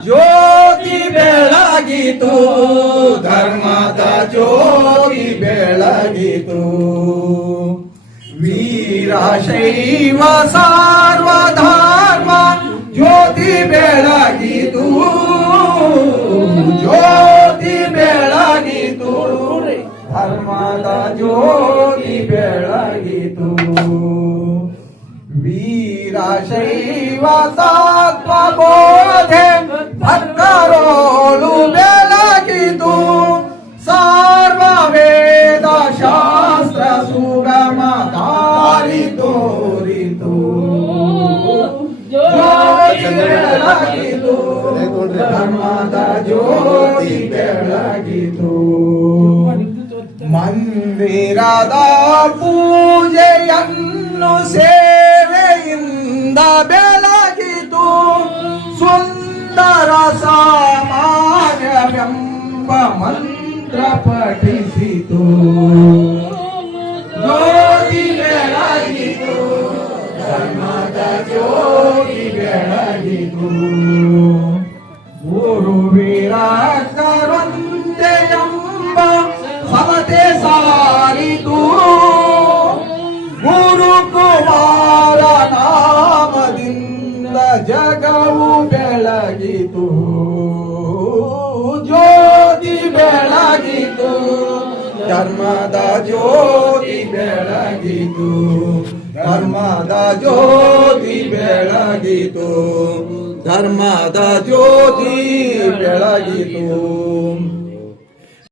ಜ್ಯೋತಿ ಬೆಳಗಿತು ಧರ್ಮದ ಜ್ಯೋತಿ ಬೆಳಗಿತು ವೀರಶೈವ ಸಾರ್ವಧರ್ಮ ಜ್ಯೋತಿ ಬೆಳಗಿತು ಜ್ಯೋತಿ ಬೆಳಗಿತು ಧರ್ಮದ ಜ್ಯೋತಿ ಬೆಳಗಿತು ವೀರಶೈವ ಸಾತ್ವ ಬೆಳಗಿತು ಮಂದಿರದ ಪೂಜೆಯನ್ನು ಸೇವೆಯಿಂದ ಬೆಳಗಿತು ಸುಂದರ ಸಾಮಾನ್ಯವೆಂಬ ಮಂತ್ರ ಪಠಿಸಿತು ಜ್ಯೋತಿ ಬೆಳಗಿತು ಧರ್ಮದ ಜ್ಯೋತಿ ಬೆಳಗಿತು ಜಗವು ಬೆಳಗಿತು. ಜ್ಯೋತಿ ಬೆಳಗಿತು. ಧರ್ಮದ ಜ್ಯೋತಿ ಬೆಳಗಿತು. ಧರ್ಮದ ಜ್ಯೋತಿ ಬೆಳಗಿತು. ಧರ್ಮದ ಜ್ಯೋತಿ ಬೆಳಗಿತು.